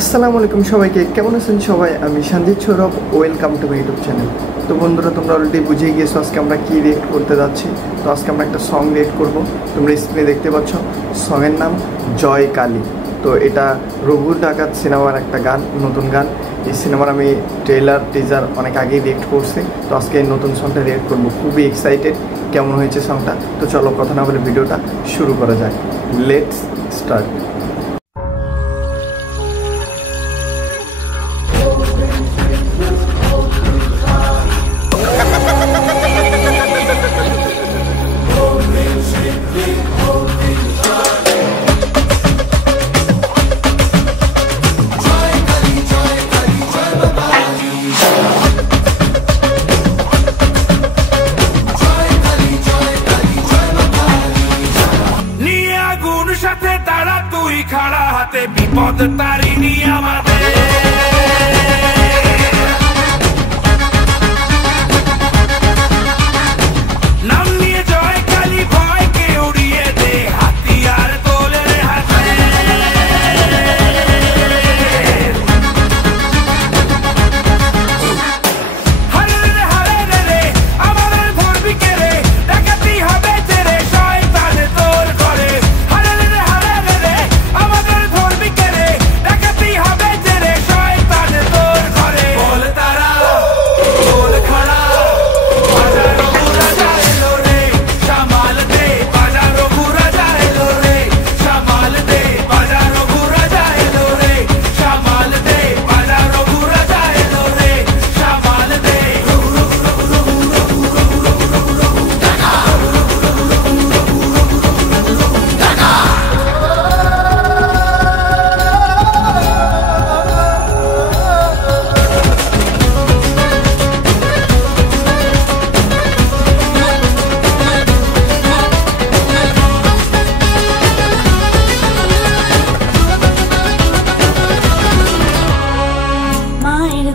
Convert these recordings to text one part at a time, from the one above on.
আসসালামু আলাইকুম সবাইকে, কেমন আছেন সবাই? আমি Sanjit Sourav, welcome to my YouTube channel. তো বন্ধুরা, তোমরা অলরেডি বুঝেই গিয়েছো আজকে আমরা কী রিয়েক্ট করতে যাচ্ছি। তো আজকে আমরা একটা সং রিয়েক্ট করব। তোমরা স্ক্রিনে দেখতে পাচ্ছ, সঙের নাম জয় কালী। তো এটা রঘু ডাকাত সিনেমার একটা গান, নতুন গান। এই সিনেমার আমি ট্রেলার টিজার অনেক আগেই রিয়েক্ট করছি। তো আজকে এই নতুন সংটা রিয়েক্ট করবো, খুবই এক্সাইটেড কেমন হয়েছে সংটা। তো চলো কথা না বলে ভিডিওটা শুরু করা যায়। Let's start. সাথে তারা তুই খাড়া হাতে বিপদ তারিনি আমাদের নাম নিয়ে জয় কালী ভয়কে উড়িয়ে দে হাতিয়ার তোলে হাতে হারে রে হারে রে আমাদের ধরবি কে রে ডাকাতি হবে তেরে শয়তান তোর করে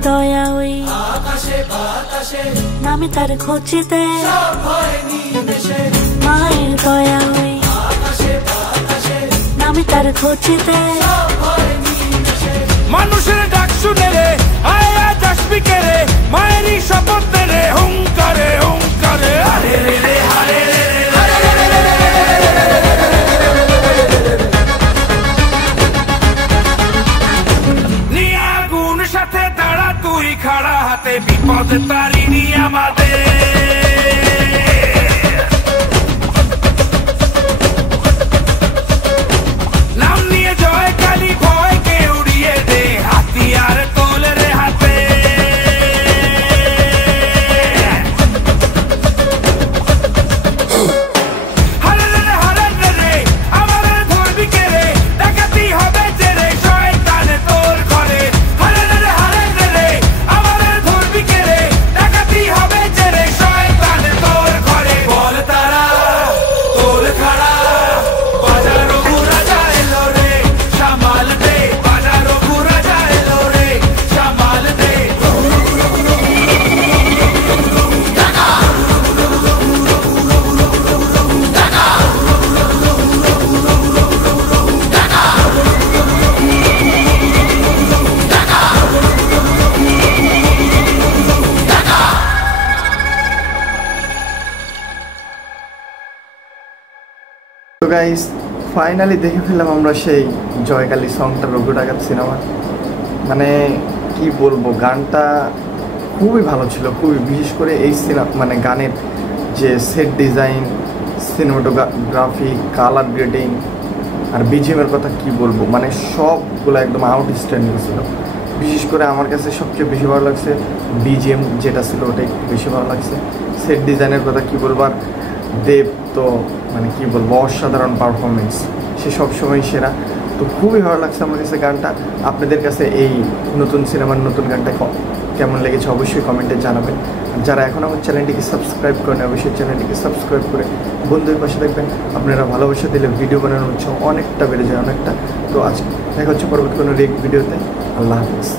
দয়া ওই আকাশে বাতাসে নামে তার খোঁজেতে মায়ের দয়া ওই আকাশে বাতাসে নামে তার খোঁজেতে মানুষের ডাক শুনে রে আয় আজ আসবি কে রে মায়েরই শপথ দে রে হুঙ্কারে হুঙ্কারে আরে রে রে আরে রে নিয়ে আগুন সাথে তারা তুই খাড়া হাতে বিপদ তারিনি আমাদের নাম নিয়ে জয় কালী ভয়কে উড়িয়ে দে হাতিয়ার তোলে রে হাতে হারে রে হারে রে আমাদের ধরবি কে রে ডাকাতি হবে তেরে শয়তান তোর ঘরে হারে রে হারে রে আমাদের ধরবি কে রে ডাকাতি হবে তেরে শয়তান তোর ঘরে বল তারা তোল খাড়া বাজারো ঘুরা যায় লো রে সামাল দে বাজারো ঘুরা যায় লো রে সামাল দে তো গাইস, ফাইনালি দেখে ফেললাম আমরা সেই জয়কালী সংটা, রঘু ডাকাত সিনেমা। মানে কি বলবো, গানটা খুবই ভালো ছিল, খুবই। বিশেষ করে এই মানে গানের যে set design, cinematography, colour grading আর বিজিএমের কথা কি বলবো, মানে সবগুলো একদম আউটস্ট্যান্ডিং ছিল। বিশেষ করে আমার কাছে সবচেয়ে বেশি ভালো লাগছে বিজিএম যেটা ছিল, ওটা একটু বেশি ভালো লাগছে। সেট ডিজাইনের কথা কি বলবো, আর দেব তো মানে কি বলবো, অসাধারণ পারফরমেন্স, সে সবসময় সেরা। তো খুবই ভালো লাগছে আমার কাছে গানটা। আপনাদের কাছে এই নতুন সিনেমার নতুন গানটা কেমন লেগেছে অবশ্যই কমেন্টে জানাবেন। যারা এখন আমার চ্যানেলটিকে সাবস্ক্রাইব করেন অবশ্যই চ্যানেলটিকে সাবস্ক্রাইব করে বন্ধুদের পাশে দেখবেন। আপনারা ভালোবাসা দিলে ভিডিও বানানোর উৎসাহ অনেকটা বেড়ে যায়, অনেকটা। তো আজ দেখা হচ্ছে পরবর্তী কোনো রিয়েক্ট ভিডিওতে। আল্লাহ হাফিজ।